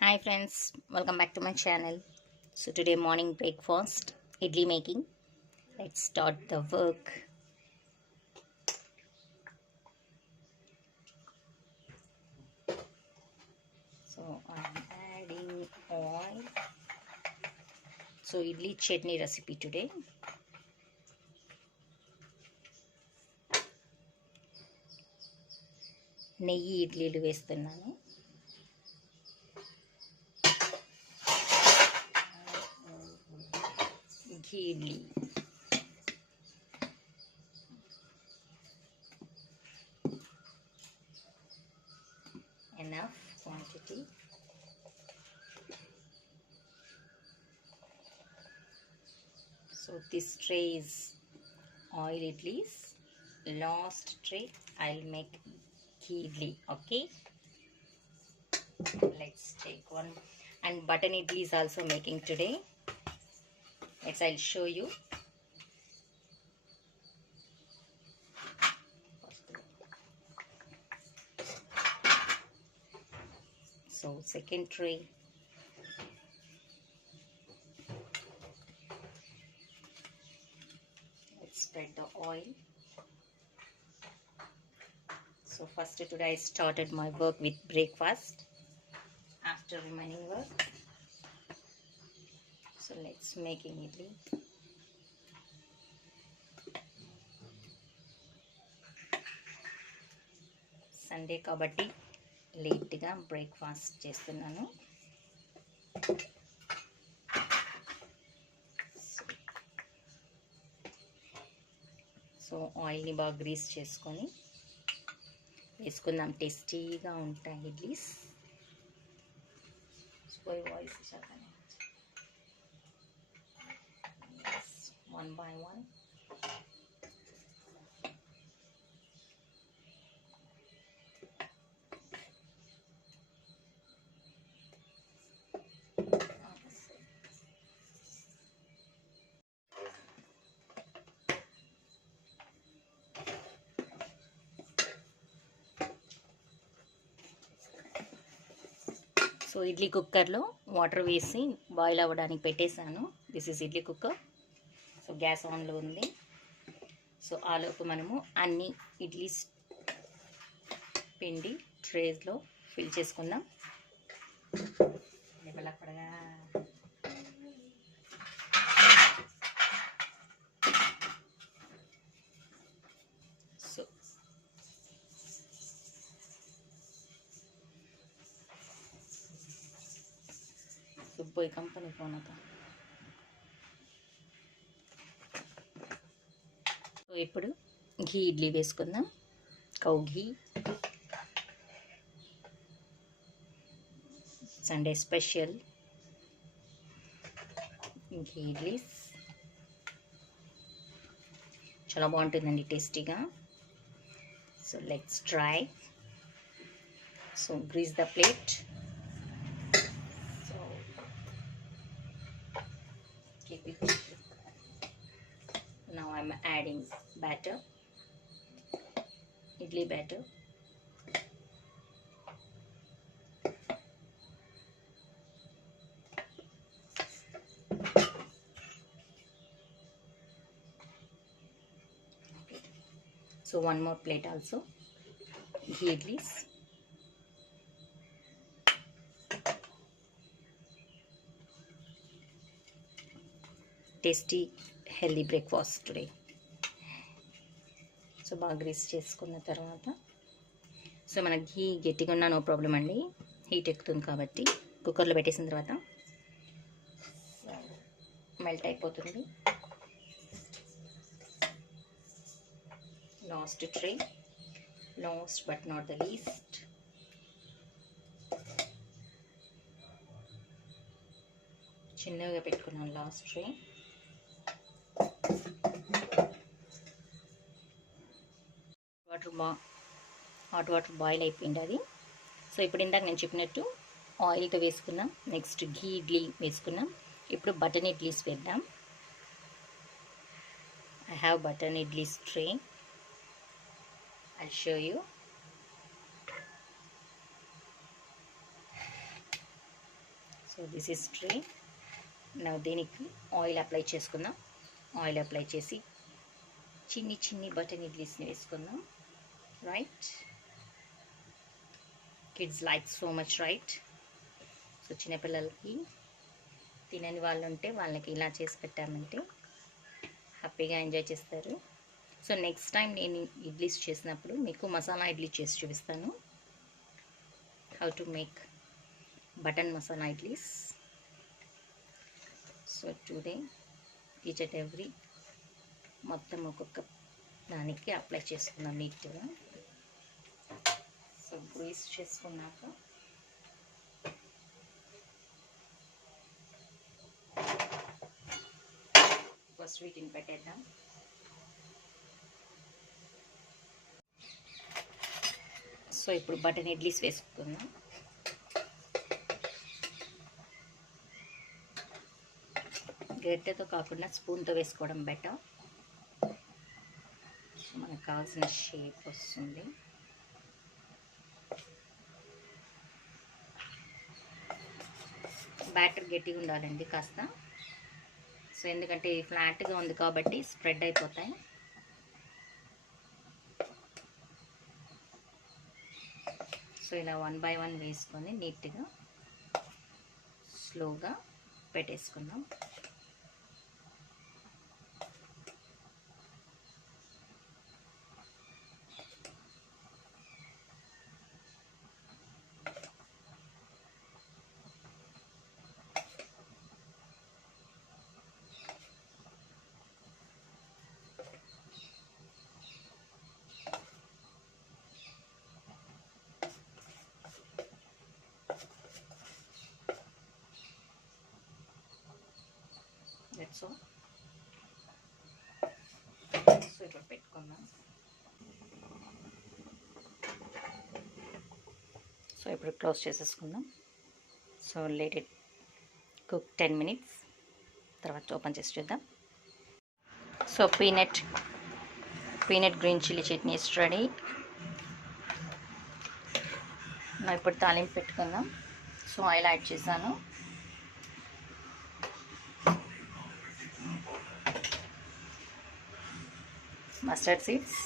Hi friends, welcome back to my channel. So today morning breakfast, idli making. Let's start the work. So I'm adding oil. So idli chutney recipe today. నెయ్యి ఇడ్లీలు వేస్తున్నాను. ఘీ idli. Enough quantity. So this tray is oil idlis. Last tray I'll make ghee idli. Okay. Let's take one. And button idli is also making today. I'll show you. So second tray. Let's spread the oil. So first today I started my work with breakfast after remaining work. So let's make idli. Sunday కాబట్టి లేట్గా బ్రేక్ఫాస్ట్ చేస్తున్నాను. సో ఆయిల్ని బాగా గ్రీస్ చేసుకొని వేసుకుందాం. టేస్టీగా ఉంటాయి idlis. Voice చెప్పండి. One by one. So idli కుక్కర్లో వాటర్ వేసి బాయిల్ అవ్వడానికి పెట్టేశాను. This is idli cooker. So gas ఆన్లో ఉంది. సో ఆలోపు మనము అన్ని ఇడ్లీస్ పిండి ట్రేస్లో ఫిల్ చేసుకుందాం. సో పోయి కంపెనీ పోనక. సో ఇప్పుడు ఘీ ఇడ్లీ వేసుకుందాం. Cow ghee. Sunday special ghee idlis. చాలా బాగుంటుందండి, టేస్టీగా. So let's try. So grease the plate. So keep it. Now I'm adding batter, idli batter. Okay. So one more plate also, ghee idlis. Tasty healthy breakfast today. So బాగా గ్రీస్ చేసుకున్న తర్వాత, సో మన ఘీ గట్టిగా ఉన్నా no problem అండి, హీట్ ఎక్కుతుంది కాబట్టి కుక్కర్లో పెట్టేసిన తర్వాత మెల్ట్ అయిపోతుంది. Last tray, last but not the least. చిన్నగా పెట్టుకున్నాను last tray. Hot water boil అయిపోయింది అది. సో ఇప్పుడు ఇందాక నేను చెప్పినట్టు ఆయిల్తో వేసుకున్నాం. నెక్స్ట్ ఘీ ఇడ్లీ వేసుకున్నాం. ఇప్పుడు బటన్ ఇడ్లీస్ వేద్దాం. I have button idlis tray. I show you. So this is tray. నా దీనికి ఆయిల్ అప్లై చేసుకుందాం. ఆయిల్ అప్లై చేసి చిన్ని బటన్ ఇడ్లీస్ని వేసుకుందాం. Right, kids like so much, right? So చిన్నపిల్లలకి తినని వాళ్ళు ఉంటే వాళ్ళకి ఇలా చేసి పెట్టామంటే హ్యాపీగా ఎంజాయ్ చేస్తారు. సో నెక్స్ట్ టైం నేను ఇడ్లీస్ చేసినప్పుడు మీకు మసాలా ఇడ్లీ చేసి చూపిస్తాను. How to make button masala idlis. So today each and every మొత్తం ఒక్కొక్క దానికి అప్లై చేసుకుందాం నీట్గా. సో గ్రీస్ చేసుకున్నాక ఫస్ట్ వీటిని పెట్టేద్దాం. సో ఇప్పుడు బటన్ ఇడ్లీస్ వేసుకుందాం. గరిటెతో కాకుండా స్పూన్తో వేసుకోవడం బెటర్. సో మనకు కావాల్సిన షేప్ వస్తుంది. బ్యాటర్ గట్టిగా ఉండాలండి కాస్త. సో ఎందుకంటే ఫ్లాట్గా ఉంది కాబట్టి స్ప్రెడ్ అయిపోతాయి. సో ఇలా 1 by 1 వేసుకొని నీట్గా స్లోగా పెట్టేసుకుందాం. That's all. సో ఇక్కడ పెట్టుకుందాం. సో ఇప్పుడు క్లోజ్ చేసేసుకుందాం. సో లెట్ ఇట్ కుక్ 10 minutes. తర్వాత ఓపెన్ చేసి చూద్దాం. So peanut green chilli chutney is ready. ఇప్పుడు తాలింపు పెట్టుకుందాం. సో ఆయిల్ యాడ్ చేశాను. మస్టర్డ్ సీడ్స్,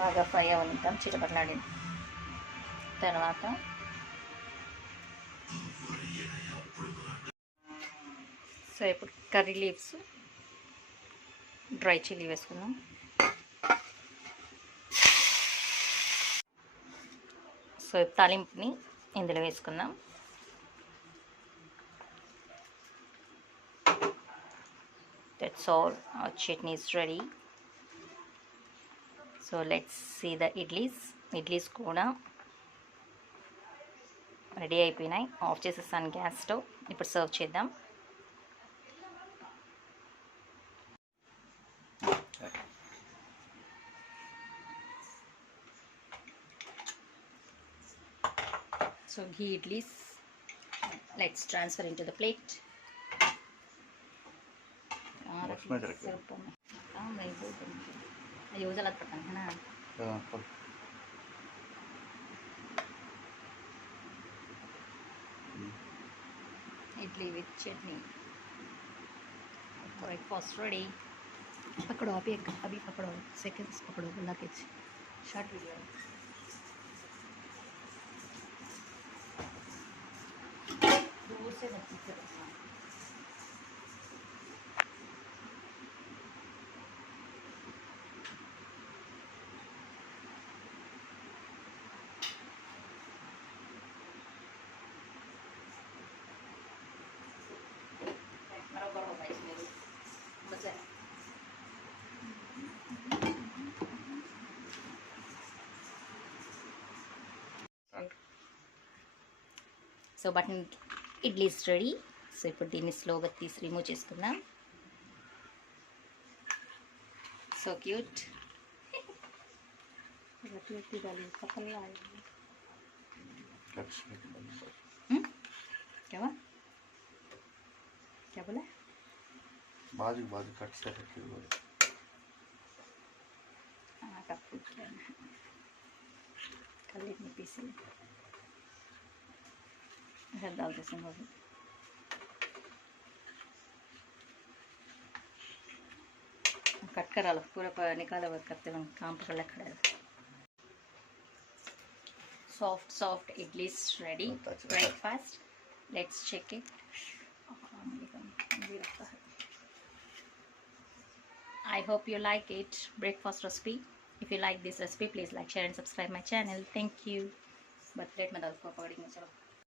బాగా ఫ్రై అవనిద్దాం చిటపట్లాడిన తర్వాత సో ఇప్పుడు కర్రీ లీవ్స్, డ్రై చిల్లీ వేసుకుందాం. సో తాలింపుని ఇందులో వేసుకుందాం. That's all. Our chutney is ready. So let's see the idlis. Idlis కూడా రెడీ అయిపోయినాయి. ఆఫ్ చేసేసాను గ్యాస్ స్టవ్. ఇప్పుడు సర్వ్ చేద్దాం. So ghee idlis. Let's transfer into the plate. अयो जला पटन है ना. इडली विथ चटनी. Breakfast ready. पकड़ो अभी पकड़ो, सेकंड्स पकड़ो, बुला के शॉर्ट वीडियो. दूर से बच्ची से so button idli is ready. So ఇప్పుడు దీన్ని స్లోగా తీసి రిమూవ్ చేసుకుందాం. So cute. क्या बाजू बाजू कट से रखी हुई कल इतनी पीसी डाल दे इसमें भी। कट करा लो पूरा निकाला हुआ करते वक्त काम पकड़ खड़ा है। Soft idlis ready. Breakfast. Let's check it. I hope you like it. Breakfast recipe. If you like this recipe, please like, share and subscribe my channel. Thank you. But let me dal ko pakdi mein chalo.